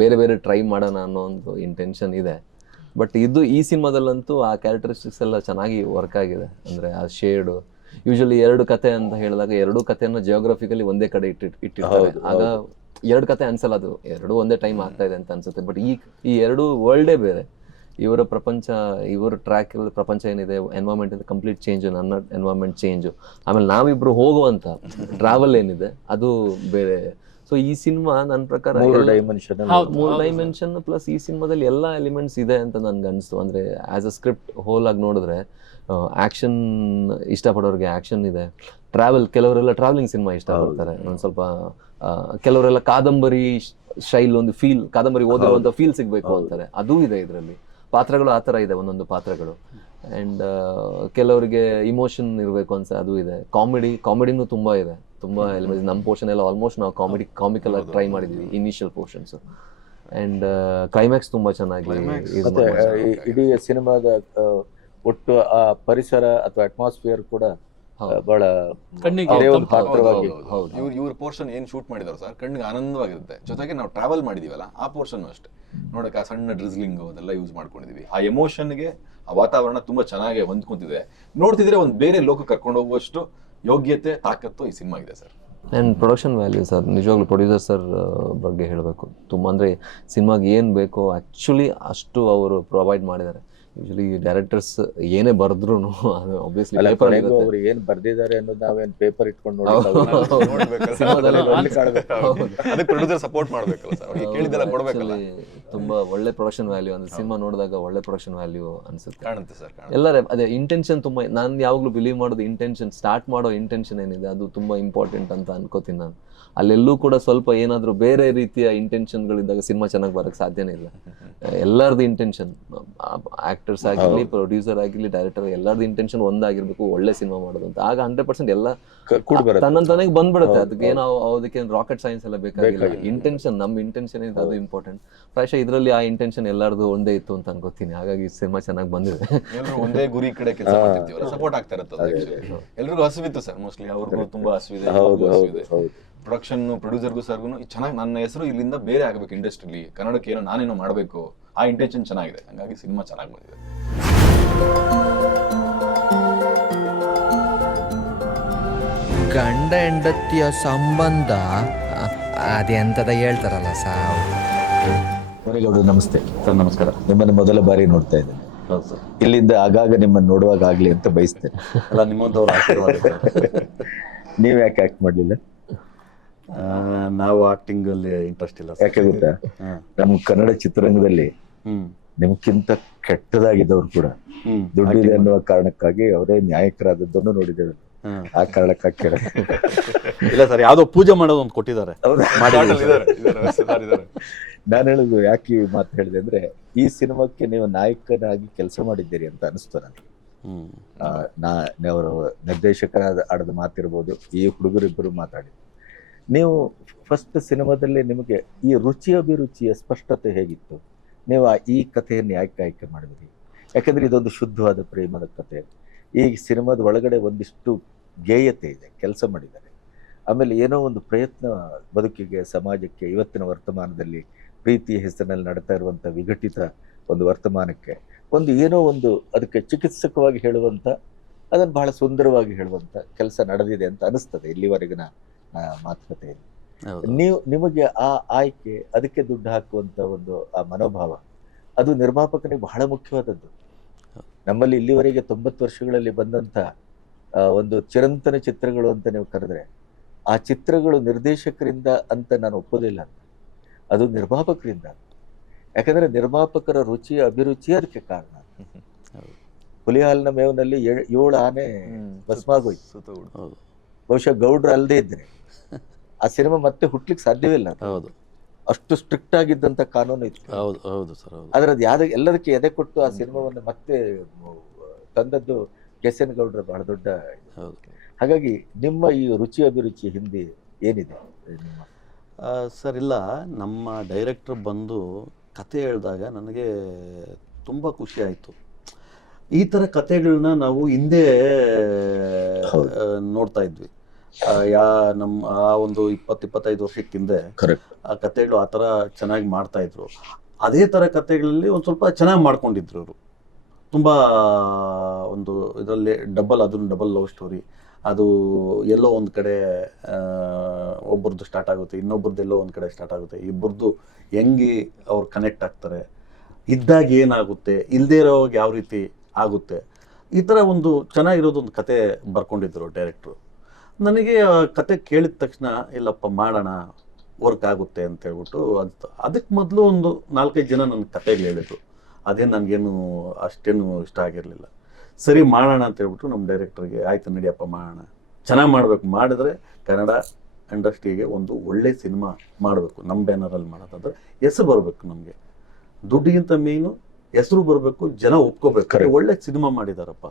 ಬೇರೆ ಬೇರೆ ಟ್ರೈ ಮಾಡೋಣ ಅನ್ನೋ ಒಂದು ಇಂಟೆನ್ಷನ್ ಇದೆ. ಬಟ್ ಇದು ಈ ಸಿನಿಮಾದಲ್ಲಂತೂ ಆ ಕ್ಯಾರೆಕ್ಟರಿಸ್ಟಿಕ್ಸ್ ಎಲ್ಲ ಚೆನ್ನಾಗಿ ವರ್ಕ್ ಆಗಿದೆ. ಅಂದ್ರೆ ಆ ಶೇಡು ಯೂಶಲಿ ಎರಡು ಕತೆ ಅಂತ ಹೇಳಿದಾಗ ಎರಡು ಕಥೆಯನ್ನು ಜಿಯೋಗ್ರಫಿಕಲಿ ಒಂದೇ ಕಡೆ ಇಟ್ಟು ಇಟ್ಟಿರ್ತಾರೆ. ಆಗ ಎರಡು ಕತೆ ಅನ್ಸಲ್ಲ ಅದು. ಎರಡು ಒಂದೇ ಟೈಮ್ ಆಗ್ತಾ ಇದೆ ಅಂತ ಅನ್ಸುತ್ತೆ. ಬಟ್ ಈ ಈ ಎರಡು ವರ್ಲ್ಡೇ ಬೇರೆ. ಇವರ ಪ್ರಪಂಚ ಇವರ ಟ್ರ್ಯಾಕ್ ಪ್ರಪಂಚ ಏನಿದೆ ಎನ್ವೈರ್ಮೆಂಟ್ ಇದೆ ಕಂಪ್ಲೀಟ್ ಚೇಂಜ್ ನನ್ನ ಎನ್ವೈರ್ಮೆಂಟ್ ಚೇಂಜು ಆಮೇಲೆ ನಾವಿಬ್ರು ಹೋಗುವಂತ ಟ್ರಾವೆಲ್ ಏನಿದೆ ಅದು ಬೇರೆ. ಸೊ ಈ ಸಿನಿಮಾ ನನ್ನ ಪ್ರಕಾರ ಮೂರು ಡೈಮೆನ್ಷನ್ ಹೌದು. ಮೂರು ಡೈಮೆನ್ಷನ್ ಪ್ಲಸ್ ಈ ಸಿನಿಮಾದಲ್ಲಿ ಎಲ್ಲ ಎಲಿಮೆಂಟ್ಸ್ ಇದೆ ಅಂತ ನನ್ಗೆ ಅನಿಸ್ತು. ಅಂದರೆ ಆ್ಯಸ್ ಅ ಸ್ಕ್ರಿಪ್ಟ್ ಹೋಲ್ ಆಗಿ ನೋಡಿದ್ರೆ ಆ್ಯಕ್ಷನ್ ಇಷ್ಟಪಡೋರಿಗೆ ಆ್ಯಕ್ಷನ್ ಇದೆ. ಟ್ರಾವೆಲ್ ಕೆಲವರೆಲ್ಲ ಟ್ರಾವೆಲಿಂಗ್ ಸಿನಿಮಾ ಇಷ್ಟಪಡ್ತಾರೆ ಒಂದು ಸ್ವಲ್ಪ ಕೆಲವರೆಲ್ಲ ಕಾದಂಬರಿ ಶೈಲ್ ಒಂದು ಫೀಲ್ ಕಾದಂಬರಿ ಓದಿರುವಂತ ಫೀಲ್ ಸಿಗ್ಬೇಕು ಅಂತಾರೆ. ಅದೂ ಇದೆ ಇದರಲ್ಲಿ. ಪಾತ್ರಗಳು ಆ ಥರ ಇದೆ ಒಂದೊಂದು ಪಾತ್ರಗಳು. ಅಂಡ್ ಕೆಲವರಿಗೆ ಇಮೋಷನ್ ಇರಬೇಕು ಅನ್ಸ ಅದು ಇದೆ. ಕಾಮಿಡಿ ಕಾಮಿಡಿನೂ ತುಂಬಾ ಇದೆ. ತುಂಬಾ ಎಲಿಮೆಂಟ್ಸ್ ನಮ್ಮ ಪೋರ್ಷನ್ ಎಲ್ಲ ಆಲ್ಮೋಸ್ಟ್ ನಾವು ಕಾಮಿಡಿ ಕಾಮಿಕಲ್ ಆಗಿ ಟ್ರೈ ಮಾಡಿದ್ವಿ ಇನಿಷಿಯಲ್ ಪೋರ್ಷನ್ಸ್ ಅಂಡ್ ಕ್ಲೈಮ್ಯಾಕ್ಸ್ ತುಂಬಾ ಚೆನ್ನಾಗಿ ಮತ್ತೆ ಈ- ಇಡೀ ಸಿನಿಮಾದ ಒಟ್ಟು ಆ ಪರಿಸರ ಅಥವಾ ಅಟ್ಮಾಸ್ಫಿಯರ್ ಕೂಡ ಬಹಳ ಕಣ್ಣಿಗೆ. ಪಾತ್ರವಾಗಿ. ಇವ್ರ ಇವ್ರ ಪೋರ್ಷನ್ ಏನ್ ಶೂಟ್ ಮಾಡಿದಾರೆ ಸರ್ ಕಣ್ಣಿಗೆ ಆನಂದವಾಗಿರುತ್ತೆ. ಜೊತೆಗೆ ನಾವು ಟ್ರಾವೆಲ್ ಮಾಡಿದೀವಲ್ಲ ಆ ಪೋರ್ಷನ್ ಅಷ್ಟೇ. ನೋಡಕ್ಕೆ ಆ ಸಣ್ಣ ಡ್ರಿಸ್ಲಿಂಗ್ ಅದೆಲ್ಲ ಯೂಸ್ ಮಾಡ್ಕೊಂಡಿದೀವಿ. ಆ ಎಮೋಷನ್ಗೆ ಆ ವಾತಾವರಣ ತುಂಬಾ ಚೆನ್ನಾಗಿ ಹೊಂದ್ಕೊಂತಿದೆ. ನೋಡ್ತಿದ್ರೆ ಒಂದು ಬೇರೆ ಲೋಕ ಕರ್ಕೊಂಡು ಹೋಗುವಷ್ಟು ಯೋಗ್ಯತೆ, ತಾಕತ್ತು ಈ ಸಿನಿಮಾ ಇದೆ sir. And production value sir, ನಿಜವಾಗ್ಲೂ ಪ್ರೊಡ್ಯೂಸರ್ ಸರ್ ಬಗ್ಗೆ ಹೇಳಬೇಕು. ತುಂಬ ಅಂದರೆ ಸಿನಿಮಾಗೆ ಏನು ಬೇಕೋ ಆ್ಯಕ್ಚುಲಿ ಅಷ್ಟು ಅವರು ಪ್ರೊವೈಡ್ ಮಾಡಿದ್ದಾರೆ. ಯೂಶಲಿ ಡೈರೆಕ್ಟರ್ಸ್ ಏನೇ ಬರೆದ್ರು ಅದು ಆಬ್ವಿಯಸ್ಲಿ ಅಲ್ಲ ಪೇಪರ್ ಅವ್ರು ಏನು ಬರ್ದಿದ್ದಾರೆ ಅನ್ನೋದು ನಾವೇನು ಪೇಪರ್ ಇಟ್ಕೊಂಡು ನೋಡಬೇಕು ಸಿನಿಮಾದಲ್ಲಿ ಅಲ್ಲಿ ಕಾಣ್ಬೇಕು. ಅದಕ್ಕೆ ಪ್ರೊಡ್ಯೂಸರ್ ಸಪೋರ್ಟ್ ಮಾಡಬೇಕಲ್ಲ ಸರ್. ಕೇಳಿದೆಲ್ಲ ತುಂಬಾ ಒಳ್ಳೆ ಪ್ರೊಡಕ್ಷನ್ ವ್ಯಾಲ್ಯೂ ಅಂದ್ರೆ ಸಿನಿಮಾ ನೋಡಿದಾಗ ಒಳ್ಳೆ ಪ್ರೊಡಕ್ಷನ್ ವ್ಯಾಲ್ಯೂ ಅನ್ಸುತ್ತೆ. ಕಾಣುತ್ತೆ ಸರ್ ಎಲ್ಲರ ಅದೇ ಇಂಟೆನ್ಷನ್ ತುಂಬಾ ನಾನು ಯಾವಾಗಲೂ ಬಿಲೀವ್ ಮಾಡೋದು ಇಂಟೆನ್ಷನ್ ಸ್ಟಾರ್ಟ್ ಮಾಡೋ ಇಂಟೆನ್ಷನ್ ಏನಿದೆ ಅದು ತುಂಬಾ ಇಂಪಾರ್ಟೆಂಟ್ ಅಂತ ಅನ್ಕೋತೀನಿ ನಾನು. ಅಲ್ಲೆಲ್ಲೂ ಕೂಡ ಸ್ವಲ್ಪ ಏನಾದರೂ ಬೇರೆ ರೀತಿಯ ಇಂಟೆನ್ಷನ್ಗಳಿದ್ದಾಗ ಸಿನಿಮಾ ಚೆನ್ನಾಗಿ ಬರಕ್ಕೆ ಸಾಧ್ಯನೇ ಇಲ್ಲ. *laughs* ಎಲ್ಲರದ್ದು ಇಂಟೆನ್ಷನ್ ಆಕ್ಟರ್ಸ್ ಆಗಿರ್ಲಿ ಪ್ರೊಡ್ಯೂಸರ್ ಆಗಿರ್ಲಿ ಡೈರೆಕ್ಟರ್ ಎಲ್ಲರದ್ದು ಇಂಟೆನ್ಷನ್ ಒಂದಾಗಿರ್ಬೇಕು ಒಳ್ಳೆ ಸಿನಿಮಾ ಮಾಡೋದು ಅಂತ. ಆಗ ಹಂಡ್ರೆಡ್ ಪರ್ಸೆಂಟ್ ಎಲ್ಲ ಕೂಡ ಬರುತ್ತೆ ತನ್ನಂತಾನೆ ಬಂದ್ಬಿಡುತ್ತೆ. ಅದಕ್ಕೆ ಏನೋ ಅದಕ್ಕೆ ರಾಕೆಟ್ ಸೈನ್ಸ್ ಎಲ್ಲ ಬೇಕಾಗಿಲ್ಲ. ಇಂಟೆನ್ಷನ್ ನಮ್ಮ ಇಂಟೆನ್ಷನ್ ಇದೆ ಅದು ಇಂಪಾರ್ಟೆಂಟ್ ಪ್ರಾಯಶಃ ಇದರಲ್ಲಿ ಆ ಇಂಟೆನ್ಷನ್ ಎಲ್ಲರದು ಒಂದೇ ಇತ್ತು ಅಂತ ಅನ್ಕೋತೀನಿ. ಹಾಗಾಗಿ ಸಿನಿಮಾ ಚೆನ್ನಾಗಿ ಬಂದಿದೆ. ಎಲ್ಲರೂ ಒಂದೇ ಗುರಿ ಕಡೆ ಕೆಲಸ ಮಾಡ್ತಿರ್ತೀವಿ ಸಪೋರ್ಟ್ ಆಗ್ತಾ ಇರುತ್ತೆ ಎಲ್ರಿಗೂ ಹಸುವಿತ್ತು ಸರ್ ಮೋಸ್ಟ್ಲಿ ಅವ್ರಿಗೂ ತುಂಬಾ ಹಸುವಿದೆ ಹಸಿವಿದೆ ಪ್ರೊಡಕ್ಷನ್ ಪ್ರೊಡ್ಯೂಸರ್ಗೂ ಸರ್ಗೂ ಚೆನ್ನಾಗಿ ನನ್ನ ಹೆಸರು ಇಲ್ಲಿಂದ ಬೇರೆ ಆಗಬೇಕು ಇಂಡಸ್ಟ್ರಿಲಿ ಕನ್ನಡಕ್ಕೆ ಏನೋ ನಾನೇನೋ ಮಾಡಬೇಕು. ಆ ಇಂಟೆನ್ಷನ್ ಚೆನ್ನಾಗಿದೆ. ಹಂಗಾಗಿ ಸಿನಿಮಾ ಚೆನ್ನಾಗಿ ಬಂದಿದೆ. ಗಂಡ ಹೆಂಡತಿಯ ಸಂಬಂಧ ಅದೆಂತದ ಹೇಳ್ತಾರಲ್ಲ ಸಾವು. ನಮಸ್ತೆ. ಸರ್ ನಮಸ್ಕಾರ. ನಿಮ್ಮನ್ನು ಮೊದಲ ಬಾರಿ ನೋಡ್ತಾ ಇದ್ದೇನೆ. ಹೌದು ಸರ್. ಇಲ್ಲಿಂದ ಆಗಾಗ ನಿಮ್ಮನ್ನು ನೋಡುವಾಗ ಆಗ್ಲಿ ಅಂತ ಬಯಸ್ತೇನೆ. ಅಲ್ಲ ನಿಮ್ಮಂಥವ್ರ ಆಶೀರ್ವಾದ. *laughs* ನೀವ್ ಯಾಕೆ ಆಕ್ಟ್ ಮಾಡ್ಲಿಲ್ಲ? ನಾವು ಆಕ್ಟಿಂಗ್ ಅಲ್ಲಿ ಇಂಟ್ರೆಸ್ಟ್ ಇಲ್ಲ ಸರ್. ಯಾಕೆ ಗೊತ್ತಾ. ನಮ್ಮ ಕನ್ನಡ ಚಿತ್ರರಂಗದಲ್ಲಿ ನಿಮ್ಕಿಂತ ನಿಮ್ಗಿಂತ ಕೆಟ್ಟದಾಗಿದ್ದವ್ರು ಕೂಡ ದುಡ್ಡಿದೆ ಅನ್ನುವ ಕಾರಣಕ್ಕಾಗಿ ಅವರೇ ನ್ಯಾಯಕರಾದದ್ದನ್ನು ನೋಡಿದ್ದೇವೆ. ಆ ಕಾರಣಕ್ಕಾಗಿ ಕೇಳ ಇಲ್ಲ ಸರ್ ಯಾವ್ದೋ ಪೂಜೆ ಮಾಡೋದು ಒಂದು ಕೊಟ್ಟಿದ್ದಾರೆ. ನಾನು ಹೇಳುದು ಯಾಕೆ ಈ ಮಾತು ಹೇಳಿದೆ ಅಂದ್ರೆ ಈ ಸಿನಿಮಾಕ್ಕೆ ನೀವು ನಾಯಕನಾಗಿ ಕೆಲಸ ಮಾಡಿದ್ದೀರಿ ಅಂತ ಅನಿಸ್ತು ನನಗೆ. ನಾ ಅವರು ನಿರ್ದೇಶಕರಾದ ಆಡದ ಮಾತಿರ್ಬೋದು ಈ ಹುಡುಗರಿಬ್ಬರು ಮಾತಾಡಿ ನೀವು ಫಸ್ಟ್ ಸಿನಿಮಾದಲ್ಲಿ ನಿಮಗೆ ಈ ರುಚಿ ಅಭಿರುಚಿಯ ಸ್ಪಷ್ಟತೆ ಹೇಗಿತ್ತು? ನೀವು ಈ ಕಥೆಯನ್ನು ಯಾಕೆ ಆಯ್ಕೆ ಮಾಡಿದ್ರಿ. ಯಾಕಂದ್ರೆ ಇದೊಂದು ಶುದ್ಧವಾದ ಪ್ರೇಮದ ಕಥೆ. ಈ ಸಿನಿಮಾದ ಒಳಗಡೆ ಒಂದಿಷ್ಟು ಗೇಯತೆ ಇದೆ, ಕೆಲಸ ಮಾಡಿದ್ದಾರೆ. ಆಮೇಲೆ ಏನೋ ಒಂದು ಪ್ರಯತ್ನ ಬದುಕಿಗೆ, ಸಮಾಜಕ್ಕೆ, ಇವತ್ತಿನ ವರ್ತಮಾನದಲ್ಲಿ ಪ್ರೀತಿ ಹೆಸರಿನಲ್ಲಿ ನಡ್ತಾ ಇರುವಂಥ ವಿಘಟಿತ ಒಂದು ವರ್ತಮಾನಕ್ಕೆ ಒಂದು ಏನೋ ಒಂದು ಅದಕ್ಕೆ ಚಿಕಿತ್ಸಕವಾಗಿ ಹೇಳುವಂಥ, ಅದನ್ನು ಬಹಳ ಸುಂದರವಾಗಿ ಹೇಳುವಂಥ ಕೆಲಸ ನಡೆದಿದೆ ಅಂತ ಅನಿಸ್ತದೆ ಇಲ್ಲಿವರೆಗಿನ ಆ, ಮಾತುಕತೆಯಲ್ಲಿ ನೀವು ನಿಮಗೆ ಆ ಆಯ್ಕೆ ಅದಕ್ಕೆ ದುಡ್ಡು ಹಾಕುವಂತ ಒಂದು ಆ ಮನೋಭಾವ ಅದು ನಿರ್ಮಾಪಕನಿಗೆ ಬಹಳ ಮುಖ್ಯವಾದದ್ದು. ನಮ್ಮಲ್ಲಿ ಇಲ್ಲಿವರೆಗೆ ತೊಂಬತ್ತು ವರ್ಷಗಳಲ್ಲಿ ಬಂದಂತ ಒಂದು ಚಿರಂತನ ಚಿತ್ರಗಳು ಅಂತ ನೀವು ಕರೆದ್ರೆ ಆ ಚಿತ್ರಗಳು ನಿರ್ದೇಶಕರಿಂದ ಅಂತ ನಾನು ಒಪ್ಪೋದಿಲ್ಲ ಅದು ನಿರ್ಮಾಪಕರಿಂದ. ಯಾಕಂದ್ರೆ ನಿರ್ಮಾಪಕರ ರುಚಿ ಅಭಿರುಚಿ ಅದಕ್ಕೆ ಕಾರಣ. ಹುಲಿಹಾಲ್ನ ಮೇವನಲ್ಲಿ ಏಳ್- ಆನೆ ಭಸ್ಮಾಗೋಯ್ತು ಹೌದು. ಬಹುಶಃ ಗೌಡ್ರು ಅಲ್ಲದೆ ಇದ್ರೆ. ಆ ಸಿನಿಮಾ ಮತ್ತೆ ಹುಟ್ಲಿಕ್ಕೆ ಸಾಧ್ಯವಿಲ್ಲ ಹೌದು. ಅಷ್ಟು ಸ್ಟ್ರಿಕ್ಟ್ ಆಗಿದ್ದಂತ ಕಾನೂನು ಇತ್ತು ಹೌದು ಹೌದು ಸರ್ ಹೌದು. ಆದ್ರೆ ಅದು ಯಾವ್ದು ಎಲ್ಲದಕ್ಕೆ ಎದೆ ಕೊಟ್ಟು ಆ ಸಿನಿಮಾವನ್ನು ಮತ್ತೆ ತಂದದ್ದು ಕೆಸನ್ ಗೌಡ್ರ ಬಹಳ ದೊಡ್ಡ ಹೌದು. ಹಾಗಾಗಿ ನಿಮ್ಮ ಈ ರುಚಿ ಅಭಿರುಚಿ ಹಿಂದಿ ಏನಿದೆ? ನಿಮ್ಮ ಸರ್ ಇಲ್ಲ. ನಮ್ಮ ಡೈರೆಕ್ಟರ್ ಬಂದು ಕತೆ ಹೇಳಿದಾಗ ನನಗೆ ತುಂಬ ಖುಷಿ ಆಯಿತು. ಈ ಥರ ಕತೆಗಳನ್ನ ನಾವು ಹಿಂದೆ. ನೋಡ್ತಾ ಇದ್ವಿ. ಯಾ ನಮ್ಮ ಆ ಒಂದು ಇಪ್ಪತ್ತು ಇಪ್ಪತ್ತೈದು ವರ್ಷಕ್ಕಿಂದೆ ಆ ಕಥೆಗಳು ಆ ಥರ ಚೆನ್ನಾಗಿ ಮಾಡ್ತಾ ಇದ್ರು. ಅದೇ ಥರ ಕಥೆಗಳಲ್ಲಿ ಒಂದು ಸ್ವಲ್ಪ ಚೆನ್ನಾಗಿ ಮಾಡ್ಕೊಂಡಿದ್ರು ಅವರು ತುಂಬ ಒಂದು ಇದರಲ್ಲಿ ಡಬಲ್ ಅದನ್ನು ಡಬಲ್ ಲವ್ ಸ್ಟೋರಿ ಅದು ಎಲ್ಲೋ ಒಂದು ಕಡೆ ಒಬ್ಬರದ್ದು ಒಬ್ರದ್ದು ಸ್ಟಾರ್ಟ್ ಆಗುತ್ತೆ ಇನ್ನೊಬ್ರದ್ದು ಎಲ್ಲೋ ಒಂದು ಕಡೆ ಸ್ಟಾರ್ಟ್ ಆಗುತ್ತೆ. ಇಬ್ಬರದ್ದು ಹೆಂಗೆ ಅವ್ರು ಕನೆಕ್ಟ್ ಆಗ್ತಾರೆ ಇದ್ದಾಗ ಏನಾಗುತ್ತೆ ಇಲ್ಲದೇ ಇರೋವಾಗ ಯಾವ ರೀತಿ ಆಗುತ್ತೆ. ಈ ಥರ ಒಂದು ಚೆನ್ನಾಗಿರೋದೊಂದು ಕತೆ ಬರ್ಕೊಂಡಿದ್ರು ಡೈರೆಕ್ಟ್ರು ನನಗೆ ಆ ಕತೆ ಕೇಳಿದ ತಕ್ಷಣ ಇಲ್ಲಪ್ಪ ಮಾಡೋಣ ವರ್ಕ್ ಆಗುತ್ತೆ ಅಂತ ಹೇಳ್ಬಿಟ್ಟು ಅಂತ ಅದಕ್ಕೆ ಮೊದಲು ಒಂದು ನಾಲ್ಕೈದು ಜನ ನನ್ನ ಕತೆಗಳು ಹೇಳಿದ್ರು. ಅದೇ ನನಗೇನು ಅಷ್ಟೇನು ಇಷ್ಟ ಆಗಿರಲಿಲ್ಲ. ಸರಿ ಮಾಡೋಣ ಅಂತ ಹೇಳ್ಬಿಟ್ಟು ನಮ್ಮ ಡೈರೆಕ್ಟರ್ಗೆ ಆಯ್ತು ನಡಿಯಪ್ಪ ಮಾಡೋಣ. ಚೆನ್ನಾಗಿ ಮಾಡಬೇಕು. ಮಾಡಿದ್ರೆ ಕನ್ನಡ ಇಂಡಸ್ಟ್ರಿಗೆ ಒಂದು ಒಳ್ಳೆ ಸಿನಿಮಾ ಮಾಡಬೇಕು. ನಮ್ಮ ಬ್ಯಾನರಲ್ಲಿ ಮಾಡೋದಾದ್ರೆ ಹೆಸರು ಬರಬೇಕು ನಮಗೆ. ದುಡ್ಡಿಗಿಂತ ಮೇನು ಹೆಸರು ಬರಬೇಕು ಜನ ಒಪ್ಕೋಬೇಕು. ಒಳ್ಳೆ ಸಿನಿಮಾ ಮಾಡಿದಾರಪ್ಪ.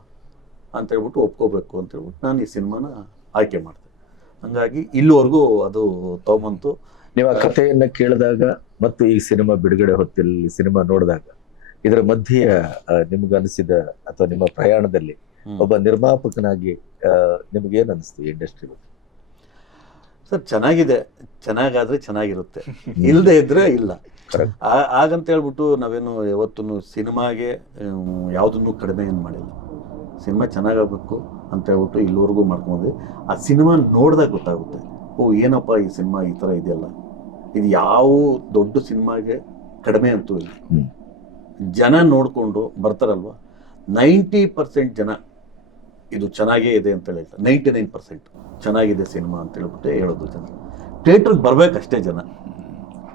ಅಂತ ಹೇಳ್ಬಿಟ್ಟು ಒಪ್ಕೋಬೇಕು ಅಂತ ಹೇಳ್ಬಿಟ್ಟು ನಾನು ಈ ಸಿನಿಮಾನ ಆಯ್ಕೆ ಮಾಡಿದೆ ಹಂಗಾಗಿ ಇಲ್ಲಿವರೆಗೂ ಅದು ತಗೊಂಬಂತು. ನೀವು ಆ ಕಥೆಯನ್ನ ಕೇಳಿದಾಗ ಮತ್ತು ಈ ಸಿನಿಮಾ ಬಿಡುಗಡೆ ಹೊತ್ತಲ್ಲಿ ಸಿನಿಮಾ ನೋಡಿದಾಗ ಇದರ ಮಧ್ಯೆ ಆ, ನಿಮ್ಗೆ ಅನಿಸಿದ ಅಥವಾ ನಿಮ್ಮ ಪ್ರಯಾಣದಲ್ಲಿ ಒಬ್ಬ ನಿರ್ಮಾಪಕನಾಗಿ ನಿಮಗೇನು ಅನಿಸ್ತು ಇಂಡಸ್ಟ್ರಿ ಬಗ್ಗೆ? ಸರ್ ಚೆನ್ನಾಗಿದೆ. ಚೆನ್ನಾಗಾದ್ರೆ ಚೆನ್ನಾಗಿರುತ್ತೆ. *laughs* ಇಲ್ಲದೆ ಇದ್ರೆ ಇಲ್ಲ. ಹಾಗಂತ ಹೇಳ್ಬಿಟ್ಟು ನಾವೇನು ಯಾವತ್ತೂ ಸಿನಿಮಾಗೆ ಯಾವುದನ್ನು ಕಡಿಮೆ ಏನು ಮಾಡಿಲ್ಲ. ಸಿನಿಮಾ ಚೆನ್ನಾಗಾಗಬೇಕು ಅಂತ ಹೇಳ್ಬಿಟ್ಟು ಇಲ್ಲಿವರೆಗೂ ಮಾಡ್ಕೊಂಡ್ವಿ. ಆ ಸಿನಿಮಾ ನೋಡಿದಾಗ ಗೊತ್ತಾಗುತ್ತೆ ಓ ಏನಪ್ಪ ಈ ಸಿನಿಮಾ ಈ ಥರ ಇದೆಯಲ್ಲ? ಇದು ಯಾವ ದೊಡ್ಡ ಸಿನಿಮಾಗೆ ಕಡಿಮೆ ಅಂತೂ ಇಲ್ಲ. ಜನ ನೋಡಿಕೊಂಡು ಬರ್ತಾರಲ್ವ? ನೈಂಟಿ ಪರ್ಸೆಂಟ್ ಜನ ಇದು ಚೆನ್ನಾಗೇ ಇದೆ ಅಂತ ಹೇಳ್ತಾರೆ ನೈಂಟಿ ನೈನ್ ಪರ್ಸೆಂಟ್ ಚೆನ್ನಾಗಿದೆ ಸಿನಿಮಾ ಅಂತ ಹೇಳ್ಬಿಟ್ಟು ಹೇಳೋದು ಜನ. ಥಿಯೇಟ್ರಿಗೆ ಬರ್ಬೇಕಷ್ಟೇ ಜನ.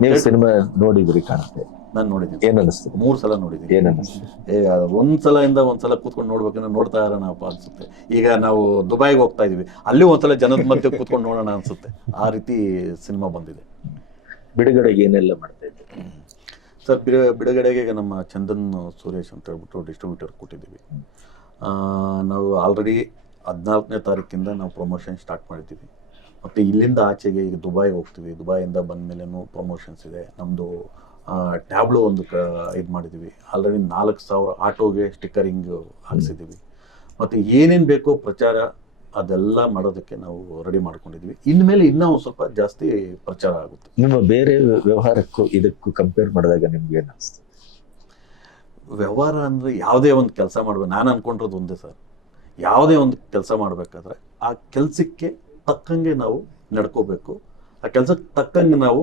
ನೀವು ಸಿನಿಮಾ ನೋಡಿದ್ರಿ ಕಾಣುತ್ತೆ. ನಾನು ನೋಡಿದ್ದೀನಿ. ಏನ್ ಮೂರು ಸಲ ನೋಡಿದ್ದೀನಿ. ಏನ್ ಈಗ ಏ ಒಂದ್ ಸಲ ಇಂದ ಒಂದ್ಸಲ ಕೂತ್ಕೊಂಡು ನೋಡ್ಬೇಕಂದ್ರೆ ನೋಡ್ತಾ ಇರೋಣಪ್ಪ ಅನ್ಸುತ್ತೆ. ಈಗ ನಾವು ದುಬೈಗೆ ಹೋಗ್ತಾ ಇದೀವಿ. ಅಲ್ಲಿ ಒಂದ್ಸಲ ಜನದ ಮಧ್ಯೆ ಕೂತ್ಕೊಂಡು ನೋಡೋಣ ಅನ್ಸುತ್ತೆ. ಆ ರೀತಿ ಸಿನಿಮಾ ಬಂದಿದೆ. ಬಿಡುಗಡೆಗೆ ಏನೆಲ್ಲ ಮಾಡ್ತಾ ಇದ್ದೀವಿ ಸರ್ ಬಿಡ ಬಿಡುಗಡೆಗೆ ಈಗ ನಮ್ಮ ಚಂದನ್ ಸುರೇಶ್ ಅಂತ ಹೇಳ್ಬಿಟ್ಟು ಡಿಸ್ಟ್ರಿಬ್ಯೂಟರ್ ಕೊಟ್ಟಿದ್ದೀವಿ. ನಾವು ಆಲ್ರೆಡಿ ಹದಿನಾಲ್ಕನೇ ತಾರೀಕಿಂದ ನಾವು ಪ್ರಮೋಷನ್ ಸ್ಟಾರ್ಟ್ ಮಾಡಿದ್ದೀವಿ. ಮತ್ತು ಇಲ್ಲಿಂದ ಆಚೆಗೆ ಈಗ ದುಬೈ ಹೋಗ್ತೀವಿ. ದುಬೈಯಿಂದ ಬಂದ ಮೇಲೇನು ಪ್ರಮೋಷನ್ಸ್ ಇದೆ. ನಮ್ಮದು ಟ್ಯಾಬ್ಲು ಒಂದು ಕ ಇದು ಮಾಡಿದ್ದೀವಿ ಆಲ್ರೆಡಿ ನಾಲ್ಕು ಸಾವಿರ ಆಟೋಗೆ ಸ್ಟಿಕ್ಕರಿಂಗ್ ಹಾಕ್ಸಿದ್ದೀವಿ ಮತ್ತು ಏನೇನು ಬೇಕೋ ಪ್ರಚಾರ ಅದೆಲ್ಲ ಮಾಡೋದಕ್ಕೆ ನಾವು ರೆಡಿ ಮಾಡ್ಕೊಂಡಿದ್ವಿ. ಇನ್ಮೇಲೆ ಇನ್ನೂ ಒಂದು ಸ್ವಲ್ಪ ಜಾಸ್ತಿ ಪ್ರಚಾರ ಆಗುತ್ತೆ. ನಿಮ್ಮ ಬೇರೆ ವ್ಯವಹಾರಕ್ಕೂ ಇದಕ್ಕೂ ಕಂಪೇರ್ ಮಾಡಿದಾಗ ನಿಮ್ಗೆ ಏನ್ ಅನಿಸ್ತು ವ್ಯವಹಾರ ಅಂದರೆ ಯಾವುದೇ ಒಂದು ಕೆಲಸ ಮಾಡಬೇಕು. ನಾನು ಅನ್ಕೊಂಡಿರೋದು ಒಂದೇ ಸರ್. ಯಾವುದೇ ಒಂದು ಕೆಲಸ ಮಾಡಬೇಕಾದ್ರೆ ಆ ಕೆಲಸಕ್ಕೆ ತಕ್ಕಂಗೆ ನಾವು ನಡ್ಕೋಬೇಕು. ಆ ಕೆಲಸಕ್ಕೆ ತಕ್ಕಂಗೆ ನಾವು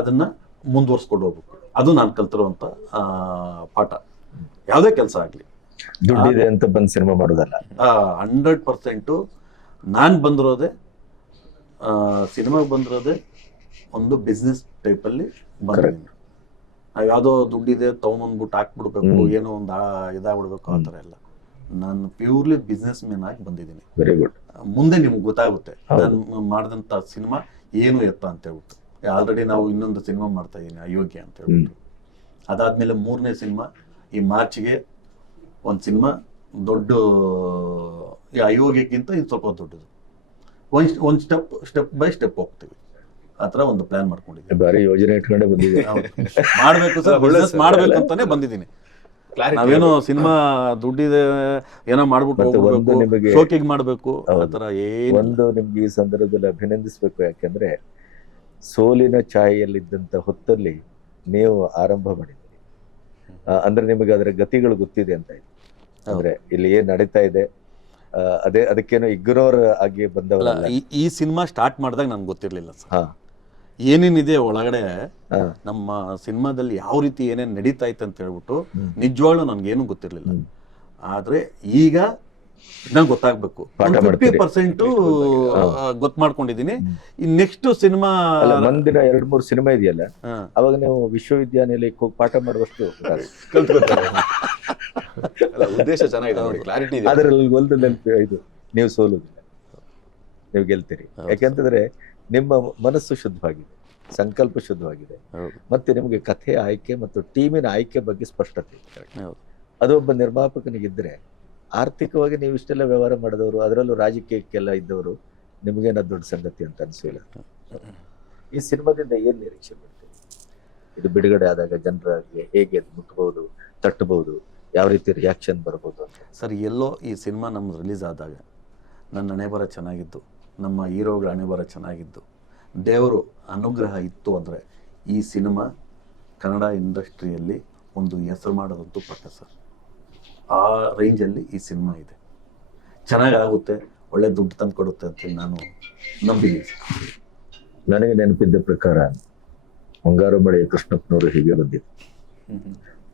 ಅದನ್ನು ಮುಂದುವರ್ಸ್ಕೊಂಡು ಹೋಗ್ಬೇಕು. ಅದು ನಾನು ಕಲ್ತಿರುವಂಥ ಆ, ಪಾಠ. ಯಾವುದೇ ಕೆಲಸ ಆಗಲಿ. ದುಡ್ಡಿದೆ ಅಂತ ಬಂದ್ ಸಿನಿಮಾ ಮಾಡೋದಲ್ಲ? ಹಂಡ್ರೆಡ್ ಪರ್ಸೆಂಟು ನಾನು ಬಂದಿರೋದೆ ಸಿನಿಮಾಗೆ ಬಂದಿರೋದೆ ಒಂದು ಬಿಸ್ನೆಸ್ ಟೈಪಲ್ಲಿ ಬಂದಿದ್ದೀನಿ. ನಾವು ಯಾವುದೋ ದುಡ್ಡಿದೆ ತೊಗೊಂಬಂದ್ಬಿಟ್ಟು ಹಾಕ್ಬಿಡ್ಬೇಕು. ಏನೋ ಒಂದು ಇದಾಗ್ಬಿಡ್ಬೇಕು ಆ ಥರ ಎಲ್ಲ. ನಾನು ಪ್ಯೂರ್ಲಿ ಬಿಸ್ನೆಸ್ ಮ್ಯಾನ್ ಆಗಿ ಬಂದಿದ್ದೀನಿ. ವೆರಿ ಗುಡ್ ಮುಂದೆ ನಿಮ್ಗೆ ಗೊತ್ತಾಗುತ್ತೆ. ನಾನು ಮಾಡಿದಂಥ ಸಿನಿಮಾ ಏನು ಎತ್ತ ಅಂತ ಹೇಳ್ಬಿಟ್ಟು. ಆಲ್ರೆಡಿ ನಾವು ಇನ್ನೊಂದು ಸಿನಿಮಾ ಮಾಡ್ತಾ ಇದ್ದೀನಿ ಅಯೋಗ್ಯ ಅಂತ ಹೇಳ್ಬಿಟ್ಟು. ಅದಾದ್ಮೇಲೆ ಮೂರನೇ ಸಿನಿಮಾ ಈ ಮಾರ್ಚ್ಗೆ ಒಂದು ಸಿನಿಮಾ ದೊಡ್ಡ ಈ ಅಯೋಗ್ಯಕ್ಕಿಂತ ಇದು ಸ್ವಲ್ಪ ದೊಡ್ಡದು. ಒಂದು ಒಂದು ಸ್ಟೆಪ್ ಸ್ಟೆಪ್ ಬೈ ಸ್ಟೆಪ್ ಹೋಗ್ತೀವಿ. ಆ ಥರ ಒಂದು ಪ್ಲಾನ್ ಮಾಡ್ಕೊಂಡಿದ್ದೀನಿ ಬಾರಿ ಯೋಜನೆ ಇಟ್ಕೊಂಡೆ ಬಂದಿದ್ದೀನಿ ಮಾಡಬೇಕು ಮಾಡ್ಬೇಕು ಸರ್ ಬಿಸ್ನೆಸ್. ಮಾಡ್ಬೇಕು ಅಂತಾನೆ ಬಂದಿದ್ದೀನಿ. ನಾವೇನು ಸಿನಿಮಾ ದುಡ್ಡಿದೆ ಏನೋ ಮಾಡ್ಬಿಟ್ಟು ಶೋಕಿಗೆ ಮಾಡ್ಬೇಕು ಆ. ಥರ ಏನು ಒಂದು ನಿಮ್ಗೆ ಈ ಸಂದರ್ಭದಲ್ಲಿ ಅಭಿನಂದಿಸ್ಬೇಕು ಯಾಕೆಂದ್ರೆ ಸೋಲಿನ ಛಾಯೆಯಲ್ಲಿದ್ದಂಥ ಹೊತ್ತಲ್ಲಿ ನೀವು ಆರಂಭ ಮಾಡಿದ್ದೀರಿ ಅಂದ್ರೆ ನಿಮಗೆ ಅದರ ಗತಿಗಳು ಗೊತ್ತಿದೆ ಅಂತ ಇದೆ ಅಂದ್ರೆ ಇಲ್ಲಿ ಏನ್ ನಡೀತಾ ಇದೆ? ಅದೇ ಅದಕ್ಕೇನೋ ಇಗ್ನೋರ್ ಆಗಿ ಬಂದವಲ್ಲ ಈ ಸಿನಿಮಾ ಸ್ಟಾರ್ಟ್ ಮಾಡಿದಾಗ ನನಗೆ ಗೊತ್ತಿರಲಿಲ್ಲ ಸರ್. ಏನೇನಿದೆ ಒಳಗಡೆ ನಮ್ಮ ಸಿನಿಮಾದಲ್ಲಿ ಯಾವ ರೀತಿ ಏನೇನು ನಡೀತಾ ಇತ್ತು ಅಂತ ಹೇಳ್ಬಿಟ್ಟು. ನಿಜವಾಗ್ಲೂ ನನಗೇನು ಗೊತ್ತಿರಲಿಲ್ಲ. ಆದ್ರೆ ಈಗ ನಂಗೆ ಗೊತ್ತಾಗ್ಬೇಕು. ಫಿಫ್ಟಿ. ಪರ್ಸೆಂಟ್ ಗೊತ್ತು ಮಾಡ್ಕೊಂಡಿದ್ದೀನಿ ನೆಕ್ಸ್ಟ್ ಸಿನಿಮಾ ಮುಂದಿನ ಎರಡ್ ಮೂರು ಸಿನಿಮಾ ಇದೆಯಲ್ಲ ಅವಾಗ ನೀವು ವಿಶ್ವವಿದ್ಯಾನಿಲಯಕ್ಕೆ ಹೋಗಿ ಪಾಠ ಮಾಡುವಷ್ಟು. ಕಲ್ತ್ಕೊತಾರೆ ಉದ್ದೇಶ ಚೆನ್ನಾಗಿದೆ ನೋಡಿ ಕ್ಲಾರಿಟಿ ಇದೆ. ಅದರಲ್ಲಿ ಒಂದು ನೆನಪು ಇದು ನೀವು ಸೋಲುದಿಲ್ಲ ನೀವು ಗೆಲ್ತೀರಿ. ಯಾಕೆಂತಂದ್ರೆ ನಿಮ್ಮ ಮನಸ್ಸು ಶುದ್ಧವಾಗಿದೆ ಸಂಕಲ್ಪ ಶುದ್ಧವಾಗಿದೆ ಮತ್ತೆ ನಿಮಗೆ ಕಥೆ ಆಯ್ಕೆ ಮತ್ತು ಟೀಮಿನ ಆಯ್ಕೆ ಬಗ್ಗೆ ಸ್ಪಷ್ಟತೆ ಇದೆ. ಹೌದು. ಅದು ಒಬ್ಬ ನಿರ್ಮಾಪಕನಿಗಿದ್ರೆ ಆರ್ಥಿಕವಾಗಿ ನೀವು ಇಷ್ಟೆಲ್ಲ ವ್ಯವಹಾರ ಮಾಡಿದವರು, ಅದರಲ್ಲೂ ರಾಜಕೀಯಕ್ಕೆಲ್ಲ ಇದ್ದವರು ನಿಮಗೇನೋ ದೊಡ್ಡ ಸಂಗತಿ ಅಂತ ಅನಿಸಿಲ್ಲ? ಈ ಸಿನಿಮಾದಿಂದ ಏನು ನಿರೀಕ್ಷೆ ಮಾಡ್ತೀವಿ ಇದು ಬಿಡುಗಡೆ ಆದಾಗ ಜನರಿಗೆ ಹೇಗೆ ಅದು ಮುಟ್ಬಹುದು ತಟ್ಟಬಹುದು, ಯಾವ ರೀತಿ ರಿಯಾಕ್ಷನ್ ಬರ್ಬೋದು ಅಂತ? ಸರ್, ಎಲ್ಲೋ ಈ ಸಿನಿಮಾ ನಮ್ಮ ರಿಲೀಸ್ ಆದಾಗ ನನ್ನ ಹಣೆಬರ ಚೆನ್ನಾಗಿದ್ದು ನಮ್ಮ ಹೀರೋಗಳ ಹಣೆಬರ ಚೆನ್ನಾಗಿದ್ದು ದೇವರು ಅನುಗ್ರಹ ಇತ್ತು ಅಂದರೆ ಈ ಸಿನಿಮಾ ಕನ್ನಡ ಇಂಡಸ್ಟ್ರಿಯಲ್ಲಿ ಒಂದು ಹೆಸರು ಮಾಡೋದಂತೂ ಪಟ್ಟ ಸರ್. ಆ ರೇಂಜಲ್ಲಿ ಈ ಸಿನಿಮಾ ಇದೆ. ಚೆನ್ನಾಗಾಗುತ್ತೆ, ಒಳ್ಳೆ ದುಡ್ಡು ತಂದು ಕೊಡುತ್ತೆ ಅಂತ ನಾನು ನಂಬಿದ್ದೀನಿ. ನನಗೆ ನೆನಪಿದ್ದ ಪ್ರಕಾರ, ಮುಂಗಾರು ಮಳೆಯ ಕೃಷ್ಣಪ್ಪನವರು ಹೀಗೆ ಬಂದಿತ್ತು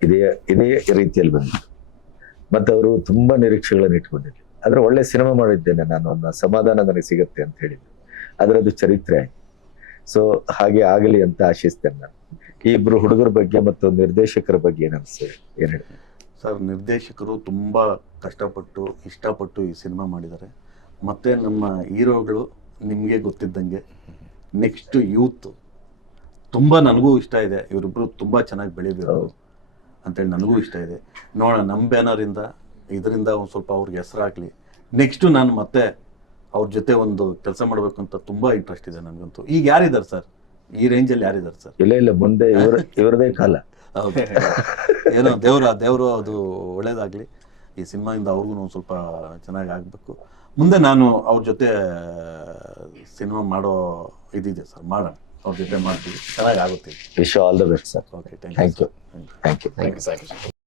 ಇದೇ ಇದೇ ರೀತಿಯಲ್ಲಿ ಬಂದಿತ್ತು. ಮತ್ತೆ ಅವರು ತುಂಬಾ ನಿರೀಕ್ಷೆಗಳನ್ನು ಇಟ್ಕೊಂಡಿದ್ರು. ಆದ್ರೆ ಒಳ್ಳೆ ಸಿನಿಮಾ ಮಾಡಿದ್ದೇನೆ ನಾನು, ಅನ್ನೋ ಸಮಾಧಾನ ನನಗೆ ಸಿಗುತ್ತೆ ಅಂತ ಹೇಳಿದ್ರು. ಆದ್ರೆ ಚರಿತ್ರೆ ಸೊ ಹಾಗೆ ಆಗಲಿ ಅಂತ ಆಶಿಸ್ತೇನೆ ನಾನು. ಈ ಇಬ್ರು ಹುಡುಗರ ಬಗ್ಗೆ ಮತ್ತು ನಿರ್ದೇಶಕರ ಬಗ್ಗೆ ಏನು ಅನಿಸ್ತೇವೆ ಏನ್ ಸರ್ ನಿರ್ದೇಶಕರು ತುಂಬ ಕಷ್ಟಪಟ್ಟು ಇಷ್ಟಪಟ್ಟು ಈ ಸಿನಿಮಾ ಮಾಡಿದ್ದಾರೆ. ಮತ್ತು ನಮ್ಮ ಹೀರೋಗಳು ನಿಮಗೆ ಗೊತ್ತಿದ್ದಂಗೆ ನೆಕ್ಸ್ಟ್ ಯೂತ್ ತುಂಬ ನನಗೂ ಇಷ್ಟ ಇದೆ. ಇವರಿಬ್ಬರು ತುಂಬ ಚೆನ್ನಾಗಿ ಬೆಳೀಬೇಕು. ಅಂತೇಳಿ ನನಗೂ ಇಷ್ಟ ಇದೆ. ನೋಡೋಣ ನಮ್ಮ ಬ್ಯಾನರಿಂದ ಇದರಿಂದ ಒಂದು ಸ್ವಲ್ಪ ಅವ್ರಿಗೆ ಹೆಸರಾಗಲಿ ನೆಕ್ಸ್ಟು ನಾನು ಮತ್ತೆ ಅವ್ರ ಜೊತೆ ಒಂದು ಕೆಲಸ ಮಾಡಬೇಕು ಅಂತ ತುಂಬ ಇಂಟ್ರೆಸ್ಟ್ ಇದೆ ನನಗಂತೂ. ಈಗ ಯಾರಿದ್ದಾರೆ ಸರ್? ಈ ರೇಂಜಲ್ಲಿ ಯಾರಿದ್ದಾರೆ ಸರ್? ಇಲ್ಲ ಇಲ್ಲ ಮುಂದೆ ಇವರ *laughs* ಇವರದೇ ಕಾಲ. ಹೌದು. *laughs* ಏನೋ ದೇವ್ರ ದೇವರು ಅದು ಒಳ್ಳೇದಾಗಲಿ. ಈ ಸಿನಿಮಾದಿಂದ ಅವ್ರಿಗೂ ಒಂದು ಸ್ವಲ್ಪ ಚೆನ್ನಾಗಿ ಆಗಬೇಕು. ಮುಂದೆ ನಾನು ಅವ್ರ ಜೊತೆ ಸಿನಿಮಾ ಮಾಡೋ ಇದಿದೆ ಸರ್ ಮಾಡೋಣ. ಅವ್ರ ಜೊತೆ ಮಾಡ್ತೀವಿ. ಚೆನ್ನಾಗಿ ಆಗುತ್ತೆ. Wish all the best sir okay thank you thank you thank you thank you